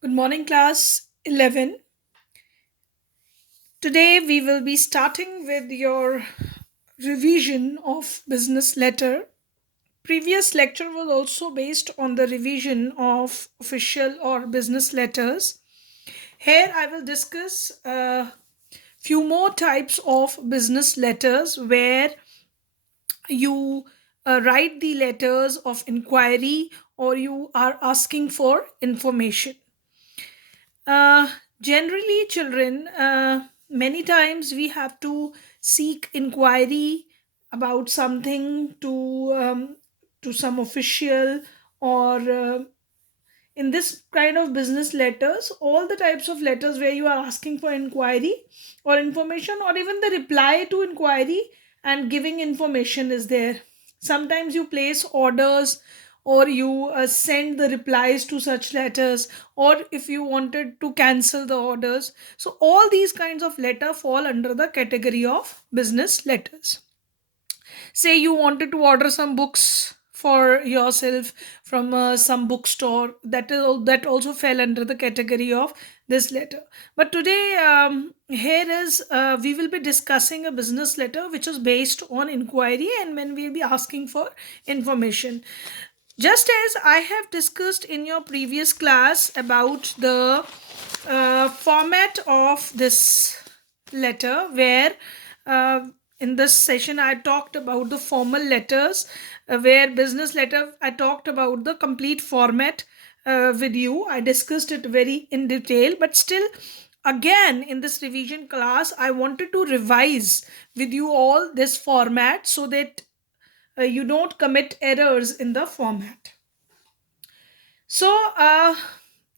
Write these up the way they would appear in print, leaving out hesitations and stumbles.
Good morning, class 11. Today we will be starting with your revision of business letter. Previous lecture was also based on the revision of official or business letters. Here I will discuss a few more types of business letters where you write the letters of inquiry or you are asking for information. Uh, Generally, children, many times we have to seek inquiry about something to some official or in this kind of business letters, all the types of letters where you are asking for inquiry or information or even the reply to inquiry and giving information is there. Sometimes you place orders or you send the replies to such letters, or if you wanted to cancel the orders. So all these kinds of letter fall under the category of business letters. Say you wanted to order some books for yourself from some bookstore, that also fell under the category of this letter. But today, here is we will be discussing a business letter which is based on inquiry, and when we'll be asking for information, just as I have discussed in your previous class about the format of this letter, where uh, in this session I talked about the formal letters, where business letter I talked about the complete format with you. I discussed it very in detail, but still, again, in this revision class, I wanted to revise with you all this format so that you don't commit errors in the format. So,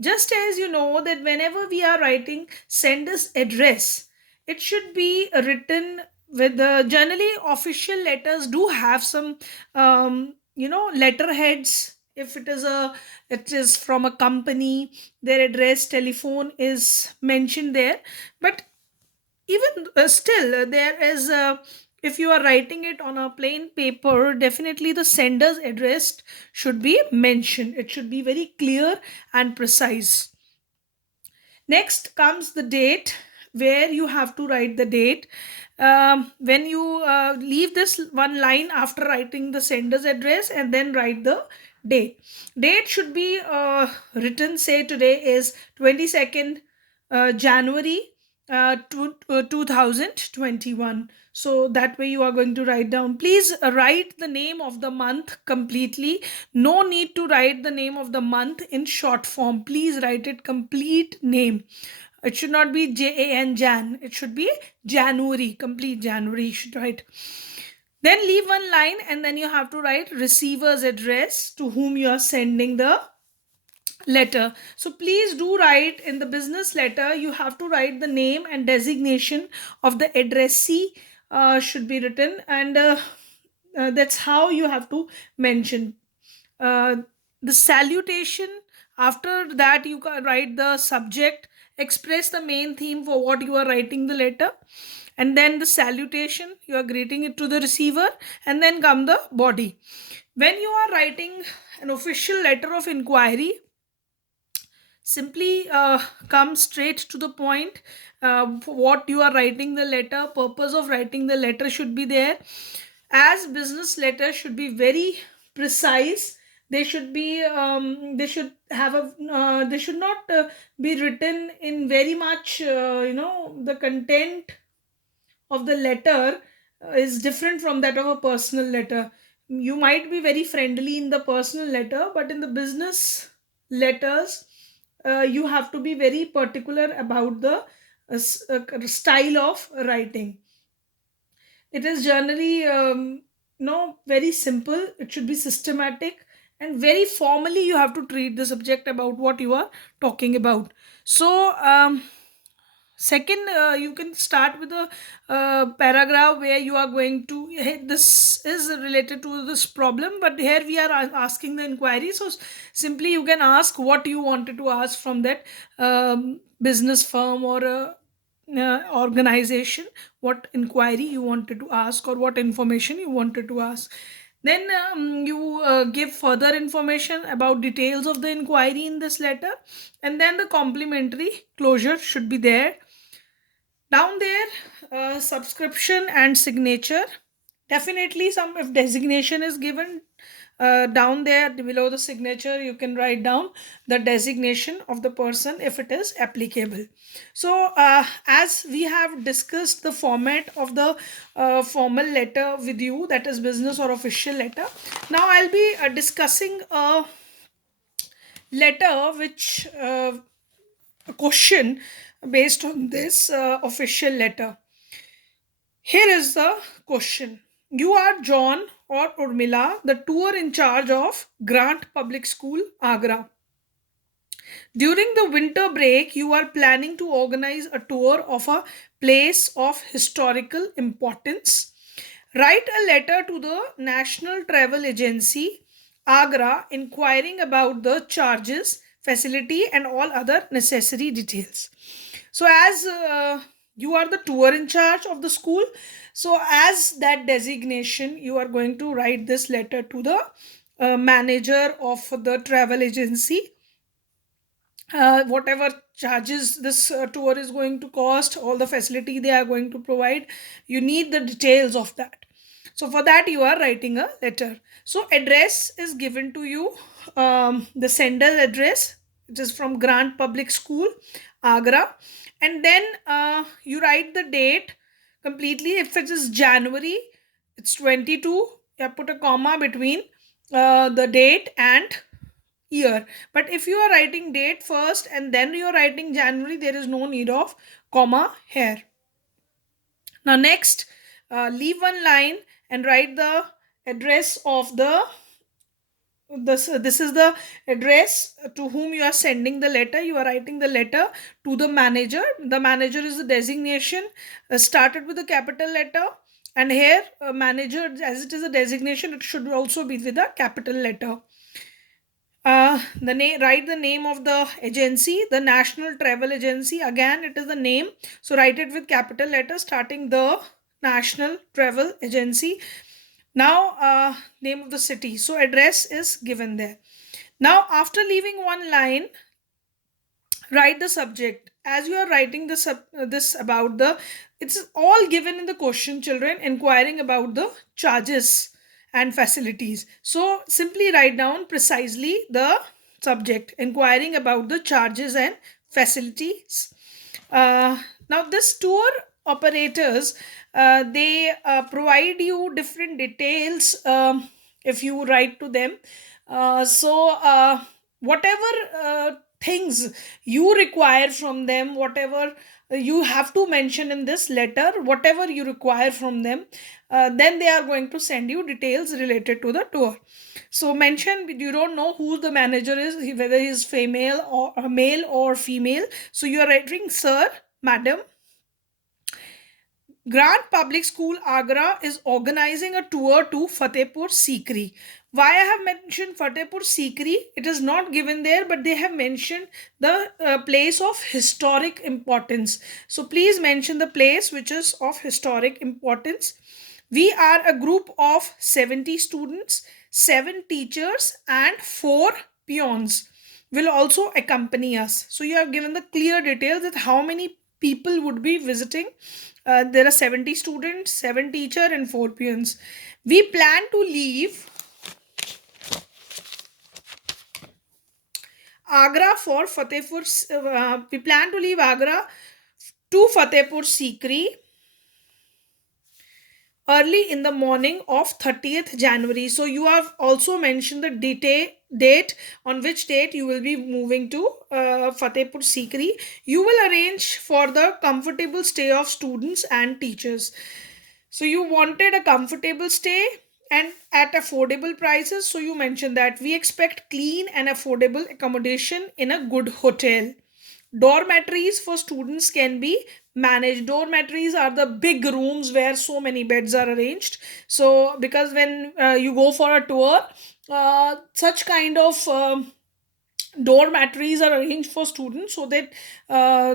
just as you know that whenever we are writing sender's address, it should be written with the generally official letters do have some letterheads. If it is from a company, their address, telephone is mentioned there. But even still there is if you are writing it on a plain paper, definitely the sender's address should be mentioned. It should be very clear and precise. Next comes the date, where you have to write the date. When you leave this one line after writing the sender's address and then write the date. Date should be written, say today is 22nd January 2021. So that way you are going to write down. Please write the name of the month completely. No need to write the name of the month in short form. Please write it complete name. It should not be Jan, Jan. It should be January, complete January. You should write. Then leave one line and then you have to write receiver's address to whom you are sending the letter. So please do write in the business letter, you have to write the name and designation of the addressee should be written, and that's how you have to mention uh, the salutation. After that, you can write the subject, express the main theme for what you are writing the letter, and then the salutation, you are greeting it to the receiver, and then come the body. When you are writing an official letter of inquiry, simply come straight to the point. For what you are writing the letter, purpose of writing the letter should be there. As business letters should be very precise. They should be they should have a they should not be written in very much the content of the letter is different from that of a personal letter. You might be very friendly in the personal letter, but in the business letters, you have to be very particular about the style of writing. It is generally no very simple. It should be systematic and very formally. You have to treat the subject about what you are talking about. So second, you can start with a paragraph where you are going to, hey, this is related to this problem, but here we are asking the inquiry. So simply you can ask what you wanted to ask from that business firm or organization, what inquiry you wanted to ask or what information you wanted to ask. Then you give further information about details of the inquiry in this letter, and then the complimentary closure should be there. Down there, subscription and signature. Definitely, some if designation is given, down there below the signature, you can write down the designation of the person if it is applicable. So, as we have discussed the format of the formal letter with you, that is business or official letter, now I'll be discussing a letter which a question based on this official letter. Here is the question. You are John or Urmila, the tour in charge of Grant Public School, Agra. During the winter break, you are planning to organize a tour of a place of historical importance. Write a letter to the National Travel Agency, Agra, inquiring about the charges, facility, and all other necessary details. So, as you are the tour in charge of the school, so as that designation, you are going to write this letter to the manager of the travel agency. Whatever charges this tour is going to cost, all the facility they are going to provide, you need the details of that. So for that you are writing a letter. So address is given to you, the sender address, it is from Grant Public School, Agra. And then you write the date completely. If it is January, it's 22, you have put a comma between the date and year. But if you are writing date first and then you are writing January, there is no need of comma here. Now next, leave one line and write the address of the this is the address to whom you are sending the letter. You are writing the letter to the manager. The manager is the designation, started with a capital letter, and here manager, as it is a designation, it should also be with a capital letter. The name, write the name of the agency, the National Travel Agency. Again, it is the name, so write it with capital letters, starting the National Travel Agency. Now, name of the city. So address is given there. Now, after leaving one line, write the subject. As you are writing this about the, it's all given in the question, children, inquiring about the charges and facilities. So simply write down precisely the subject, inquiring about the charges and facilities. Now this tour operators, they provide you different details, if you write to them. Whatever things you require from them, whatever you have to mention in this letter, whatever you require from them, then they are going to send you details related to the tour. So mention, you don't know who the manager is, whether he is female or male or female. So you are writing, sir, madam, Grant Public School, Agra is organizing a tour to Fatehpur Sikri. Why I have mentioned Fatehpur Sikri? It is not given there, but they have mentioned the place of historic importance. So please mention the place which is of historic importance. We are a group of 70 students, 7 teachers, and 4 peons will also accompany us. So you have given the clear details that how many people would be visiting. There are 70 students, 7 teacher, and 4 peons. We plan to leave Agra for Fatehpur. We plan to leave Agra to Fatehpur Sikri early in the morning of 30th January. So you have also mentioned the date on which date you will be moving to Fatehpur Sikri. You will arrange for the comfortable stay of students and teachers. So you wanted a comfortable stay and at affordable prices. So you mentioned that we expect clean and affordable accommodation in a good hotel. Dormitories for students can be managed. Dormitories are the big rooms where so many beds are arranged. So because when you go for a tour, such kind of dormitories are arranged for students so that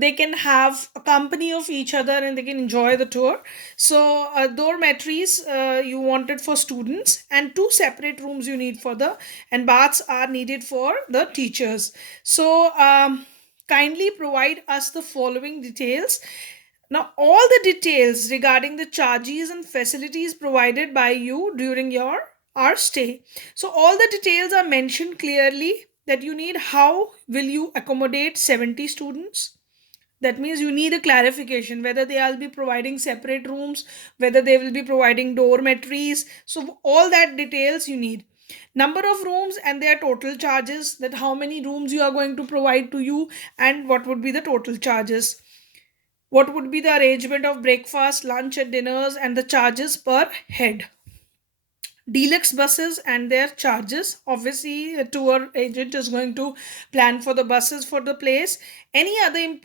they can have a company of each other and they can enjoy the tour. So dormitories you wanted for students, and two separate rooms you need for the, and baths are needed for the teachers. So kindly provide us the following details. Now, all the details regarding the charges and facilities provided by you during your our stay. So, all the details are mentioned clearly, that you need how will you accommodate 70 students. That means you need a clarification whether they will be providing separate rooms, whether they will be providing dormitories. So, all that details you need. Number of rooms and their total charges, that how many rooms you are going to provide to you and what would be the total charges, what would be the arrangement of breakfast, lunch, and dinners, and the charges per head. Deluxe buses and their charges. Obviously, a tour agent is going to plan for the buses for the place. Any other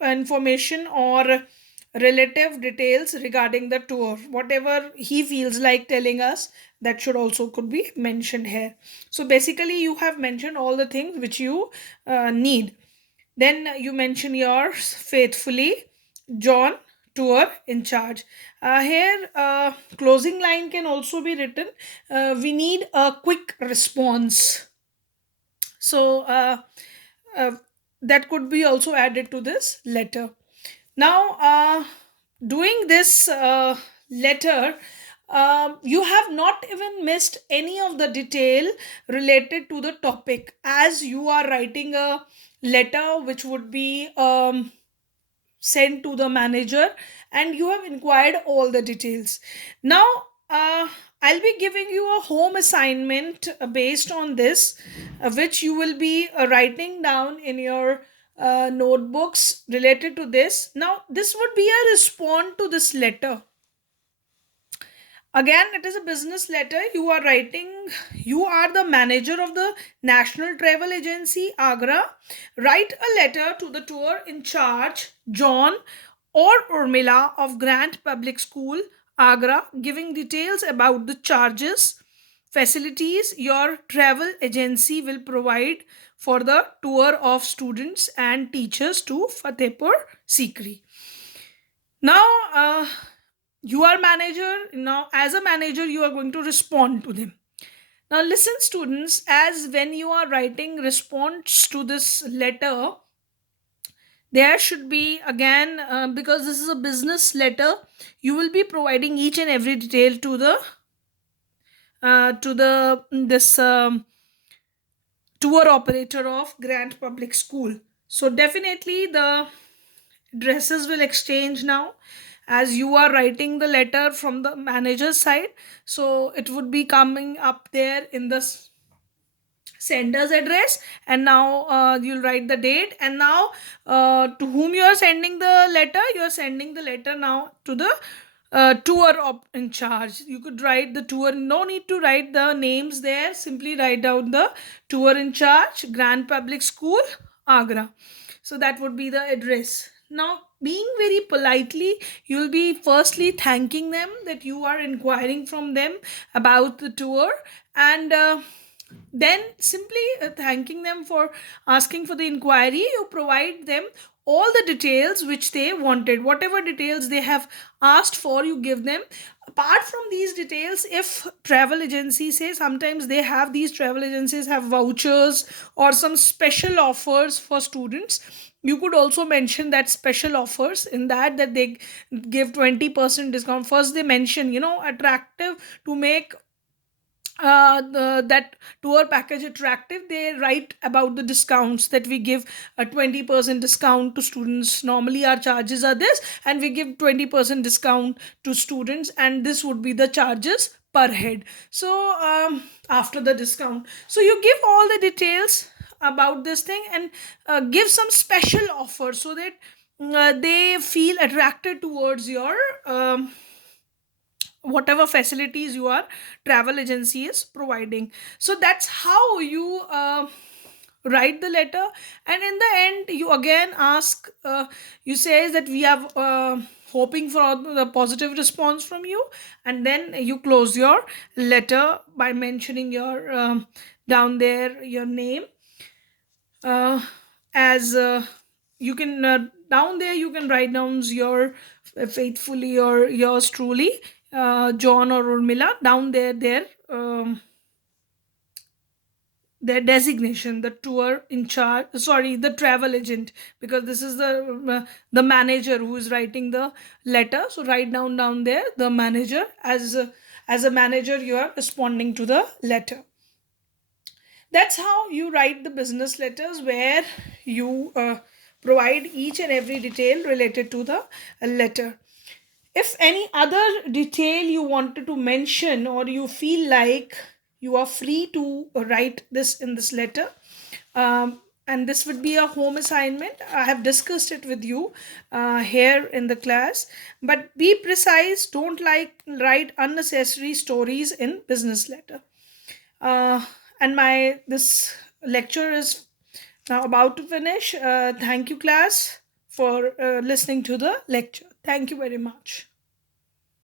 information or relative details regarding the tour, whatever he feels like telling us, that should also could be mentioned here. So basically, you have mentioned all the things which you need. Then you mention yours faithfully, John, tour in charge. Here, closing line can also be written. We need a quick response. So uh, that could be also added to this letter. Now, doing this letter, you have not even missed any of the detail related to the topic, as you are writing a letter which would be sent to the manager, and you have inquired all the details. Now, I'll be giving you a home assignment based on this, which you will be writing down in your notebooks related to this. Now, this would be a response to this letter. Again, it is a business letter you are writing. You are the manager of the National Travel Agency, Agra. Write a letter to the tour in charge, John or Urmila of Grant Public School, Agra, giving details about the charges, facilities your travel agency will provide for the tour of students and teachers to Fatehpur Sikri. Now, you are manager. Now, as a manager, you are going to respond to them. Now, listen, students, as when you are writing response to this letter, there should be again, because this is a business letter, you will be providing each and every detail to the this tour operator of Grant Public School. So definitely the dresses will exchange now, as you are writing the letter from the manager's side. So it would be coming up there in the sender's address, and now you'll write the date, and now to whom you are sending the letter, you are sending the letter now to the tour in charge. You could write the tour, no need to write the names there, simply write down the tour in charge, Grand Public School, Agra. So that would be the address. Now, being very politely, you'll be firstly thanking them that you are inquiring from them about the tour, and then simply thanking them for asking for the inquiry. You provide them all the details which they wanted, whatever details they have asked for, you give them. Apart from these details, if travel agencies say, sometimes they have, these travel agencies have vouchers or some special offers for students, you could also mention that special offers in that they give 20% discount. First they mention, attractive, to make that tour package attractive, they write about the discounts, that we give a 20% discount to students. Normally our charges are this, and we give 20% discount to students, and this would be the charges per head. So after the discount, so you give all the details about this thing, and give some special offer so that they feel attracted towards your whatever facilities your travel agency is providing. So that's how you write the letter. And in the end, you again ask, you say that we are hoping for the positive response from you, and then you close your letter by mentioning your down there your name. uh, as you can down there you can write down your faithfully or yours truly, John or Urmila, down there their designation, the tour in charge, sorry, the travel agent, because this is the manager who is writing the letter. So write down there the manager, as a manager you are responding to the letter. That's how you write the business letters, where you provide each and every detail related to the letter. If any other detail you wanted to mention, or you feel like, you are free to write this in this letter. And this would be a home assignment. I have discussed it with you here in the class. But be precise, don't like write unnecessary stories in business letter. uh, and my this lecture is now about to finish. Thank you, class, for listening to the lecture. Thank you very much.